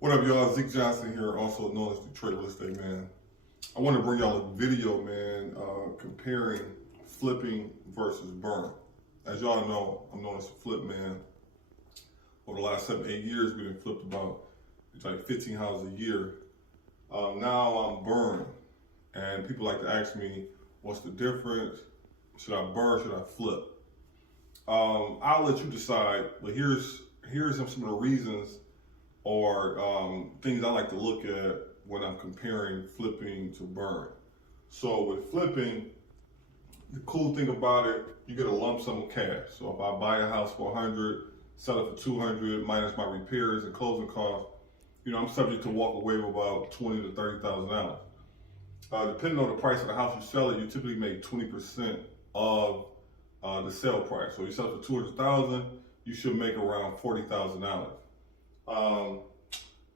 What up, y'all? Zeke Johnson here, also known as Detroit Real Estate Man. I want to bring y'all a video, man, comparing flipping versus burn. As y'all know, I'm known as a flip man. Over the last 7-8 years, we've been flipped about like 15 houses a year. Now I'm burn, and people like to ask me, what's the difference? Should I burn? Should I flip? I'll let you decide, but here's some of the reasons or things I like to look at when I'm comparing flipping to burn. So with flipping, the cool thing about it, you get a lump sum of cash. So if I buy a house for 100, sell it for 200 minus my repairs and closing costs, I'm subject to walk away with about $20,000 to $30,000. Depending on the price of the house you sell it, you typically make 20% of the sale price. So you sell it for $200,000, you should make around $40,000.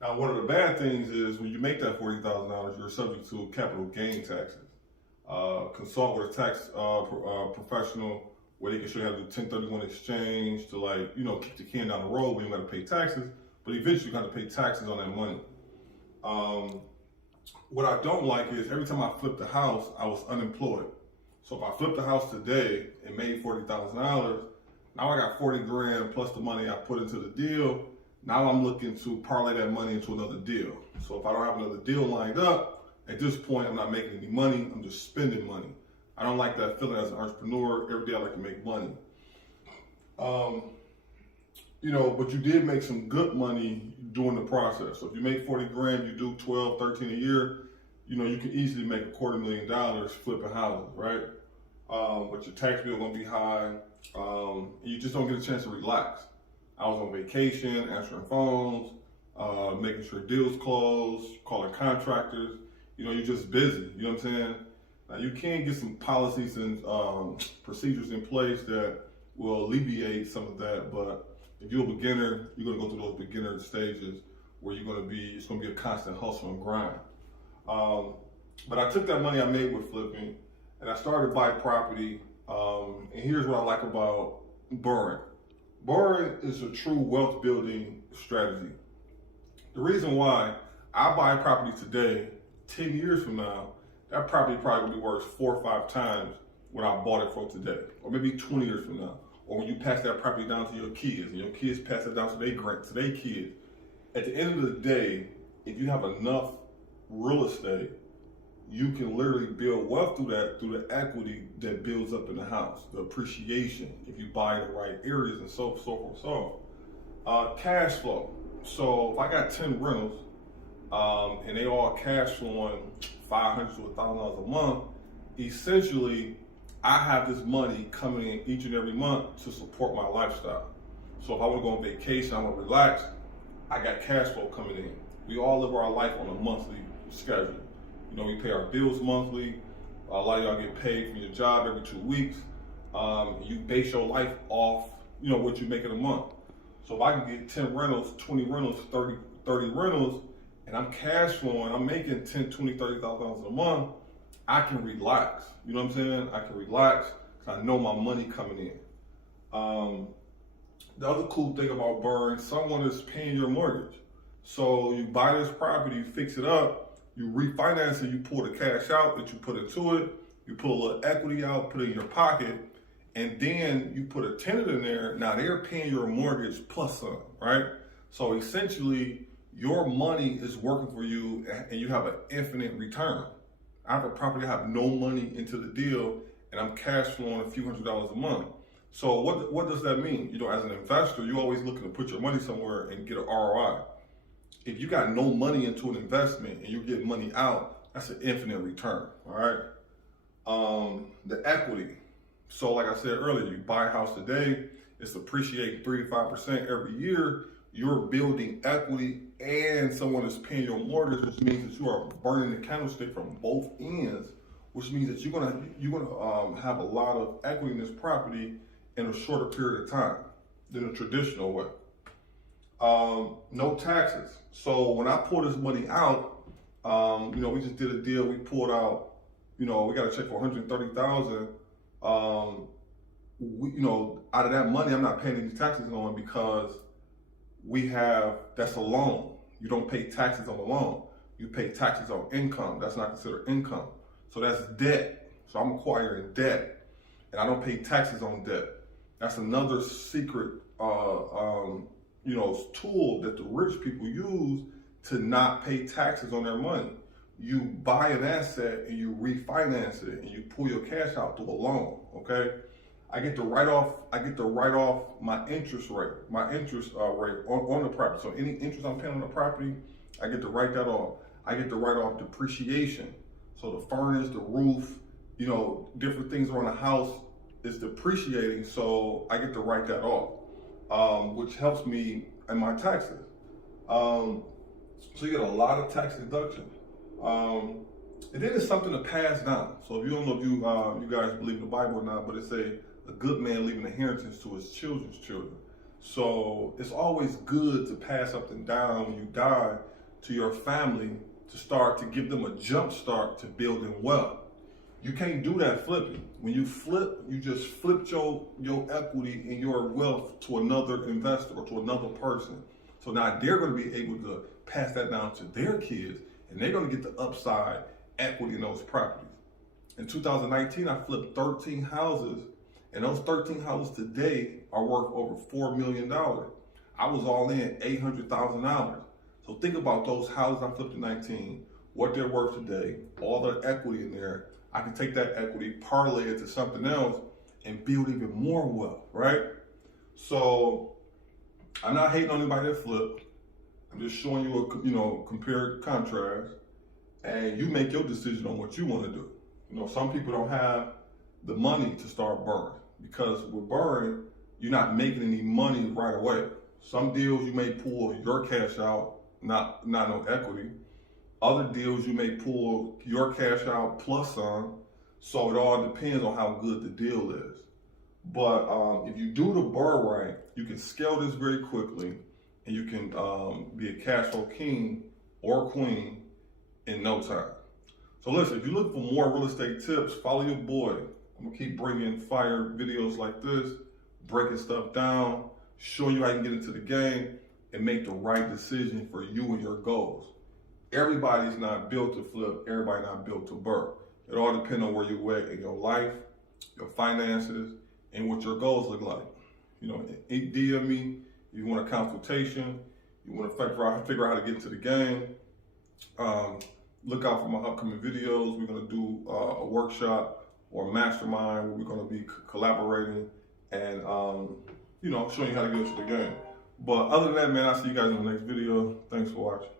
Now, one of the bad things is when you make that $40,000, you're subject to capital gain taxes. Consult with a tax professional where they can show you how to do 1031 exchange to kick the can down the road when you got to pay taxes, but eventually you got to pay taxes on that money. What I don't like is every time I flip the house, I was unemployed. So if I flip the house today and made $40,000, now I got 40 grand plus the money I put into the deal. Now I'm looking to parlay that money into another deal. So if I don't have another deal lined up, at this point, I'm not making any money, I'm just spending money. I don't like that feeling as an entrepreneur. Every day I like to make money. But you did make some good money during the process. So if you make 40 grand, you do 12, 13 a year, you can easily make $250,000 flipping houses, right? But your tax bill gonna be high, and you just don't get a chance to relax. I was on vacation, answering phones, making sure deals close, calling contractors. You're just busy, you know what I'm saying? Now you can get some policies and procedures in place that will alleviate some of that, but if you're a beginner, you're gonna go through those beginner stages where it's gonna be a constant hustle and grind. But I took that money I made with flipping and I started to buy property, and here's what I like about BRRRR. BRRRR is a true wealth building strategy. The reason why I buy a property today, 10 years from now, that property probably will be worth 4 or 5 times what I bought it for today, or maybe 20 years from now. Or when you pass that property down to your kids, and your kids pass it down to their kids. At the end of the day, if you have enough real estate, you can literally build wealth through the equity that builds up in the house, the appreciation, if you buy in the right areas and so forth. Cash flow. So if I got 10 rentals, and they all cash flowing $500 to $1,000 a month, essentially, I have this money coming in each and every month to support my lifestyle. So if I want to go on vacation, I want to relax, I got cash flow coming in. We all live our life on a monthly schedule. We pay our bills monthly. A lot of y'all get paid from your job every 2 weeks. You base your life off, what you make in a month. So if I can get 10 rentals, 20 rentals, 30 rentals, and I'm cash flowing, I'm making $10,000, $20,000, $30,000 a month, I can relax. You know what I'm saying? I can relax because I know my money coming in. The other cool thing about BRRRR, someone is paying your mortgage. So you buy this property, you fix it up, you refinance it, you pull the cash out that you put into it, you pull a little equity out, put it in your pocket, and then you put a tenant in there. Now they're paying your mortgage plus some, right? So essentially, your money is working for you and you have an infinite return. I have a property, I have no money into the deal, and I'm cash flowing a few $100s a month. So what does that mean? As an investor, you're always looking to put your money somewhere and get an ROI. If you got no money into an investment and you get money out, that's an infinite return, all right? The equity. So like I said earlier, you buy a house today, it's appreciating 3 to 5% every year. You're building equity and someone is paying your mortgage, which means that you are burning the candlestick from both ends, which means that you're gonna have a lot of equity in this property in a shorter period of time than a traditional way. No taxes. So when I pull this money out, we just did a deal. We pulled out, we got a check for $130,000. Out of that money, I'm not paying any taxes on because that's a loan. You don't pay taxes on the loan. You pay taxes on income. That's not considered income. So that's debt. So I'm acquiring debt, and I don't pay taxes on debt. That's another secret, tool that the rich people use to not pay taxes on their money. You buy an asset and you refinance it, and you pull your cash out through a loan. Okay, I get to write off my interest rate, rate on the property. So any interest I'm paying on the property, I get to write that off. I get to write off depreciation. So the furnace, the roof, different things around the house is depreciating. So I get to write that off, which helps me in my taxes. So you get a lot of tax deduction. And then it's something to pass down. So if you don't know if you guys believe in the Bible or not, but it's a good man leaving inheritance to his children's children. So it's always good to pass something down when you die to your family to start to give them a jump start to building wealth. You can't do that flipping. When you flip, you just flipped your equity and your wealth to another investor or to another person. So now they're going to be able to pass that down to their kids, and they're going to get the upside equity in those properties. In 2019, I flipped 13 houses, and those 13 houses today are worth over $4 million. I was all in $800,000. So think about those houses I flipped in 19, what they're worth today, all the equity in there. I can take that equity, parlay it to something else, and build even more wealth, right? So I'm not hating on anybody that flipped. I'm just showing you a compare contrast, and you make your decision on what you want to do. Some people don't have the money to start BRRRR, because with BRRRR, you're not making any money right away. Some deals you may pull your cash out, not no equity. Other deals you may pull your cash out plus some. So it all depends on how good the deal is. But if you do the BRRRR right, you can scale this very quickly, and you can be a cash flow king or queen in no time. So listen, if you're looking for more real estate tips, follow your boy. I'm gonna keep bringing fire videos like this, breaking stuff down, show you how you can get into the game and make the right decision for you and your goals. Everybody's not built to flip, everybody not built to BRRRR. It all depends on where you're at in your life, your finances, and what your goals look like. DM me if you want a consultation, you want to figure out how to get into the game. Look out for my upcoming videos. We're going to do a workshop or a mastermind where we're going to be collaborating and, showing you how to get into the game. But other than that, man, I'll see you guys in the next video. Thanks for watching.